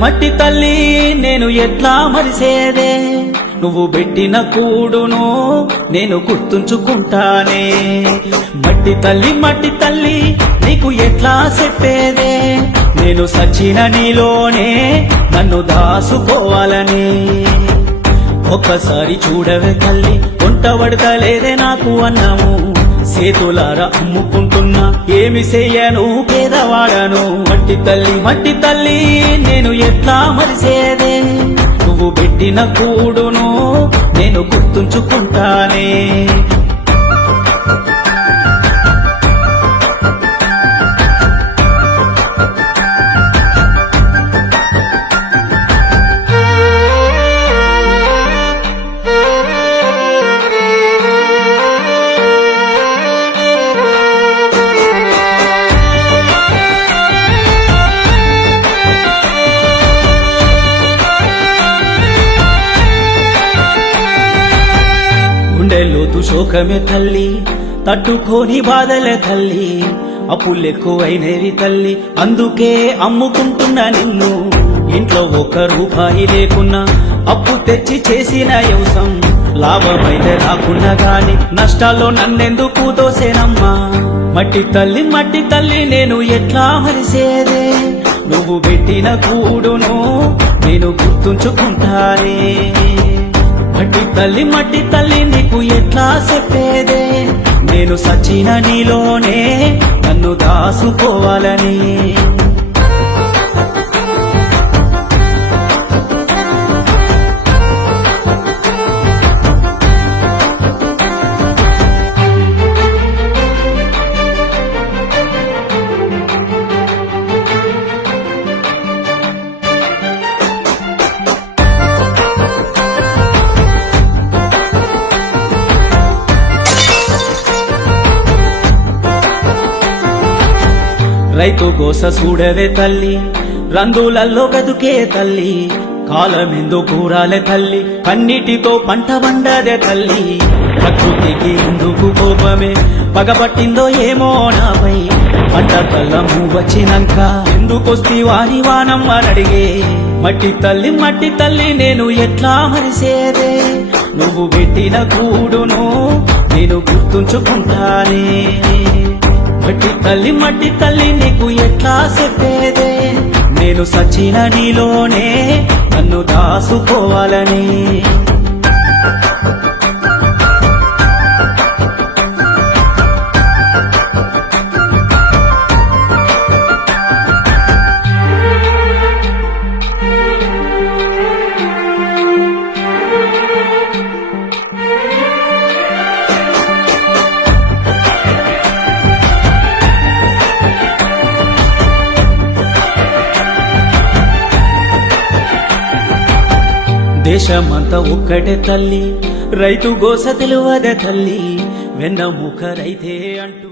మట్టి తల్లి నేను ఎట్లా మరిసేదే, నువ్వు పెట్టిన కూడును నేను గుర్తుంచుకుంటానే. మట్టి తల్లి నీకు ఎట్లా చెప్పేదే, నేను సచిన నీలోనే నన్ను దాసుకోవాలని. ఒక్కసారి చూడవే తల్లి, వంట వడతలేదే నాకు అన్నము, చేతులారా అమ్ముకుంటున్నా ఏమి చెయ్యను పేదవాడను. మట్టి తల్లి నేను ఎట్లా మరిసేదే, నువ్వు పెట్టిన కూడును నేను గుర్తుంచుకుంటానే. గుండెల్లోతు శోకమే తల్లి, తట్టుకోని బాధలే తల్లి, అప్పులెక్కువైనవి తల్లి, అందుకే అమ్ముకుంటున్నా నిన్ను. ఇంట్లో ఒక్క రూపాయి లేకున్నా అప్పు తెచ్చి చేసిన వ్యవసాయం, లాభమైతే రాకున్నా గాని నష్టాల్లో నన్నెందుకు దోసేనమ్మా. మట్టి తల్లి నేను ఎట్లా మరిసేదే, నువ్వు పెట్టిన కూడును నేను గుర్తుంచుకుంటానే. మట్టి తల్లి నీకు ఎట్లా చెప్పేదే, నేను సచిన నీలోనే నన్ను దాసుకోవాలని. రైతు గోస చూడవే తల్లి, రంగులల్లో బతుకే తల్లి, కాలమెందు కూరాలే తల్లి, కన్నిటితో పంట వండదే తల్లి. ప్రకృతికి ఎందుకు కోపమే పగబట్టిందో ఏమో నాపై, పంట కళ్ళము వచ్చినాక ఎందుకొస్తి వాని వానమ్మనడిగే. మట్టి తల్లి నేను ఎట్లా మరిసేదే, నువ్వు పెట్టిన కూడును నేను గుర్తుంచుకుంటానే. మట్టి తల్లి నీకు ఎట్లా చెప్పేదే, నేను సచిన నీలోనే నన్ను దాసుకోవాలని. దేశమంతా ఒక్కటే తల్లి, రైతు గోస తెలువదే తల్లి, వెన్నముక రైతే అంటూ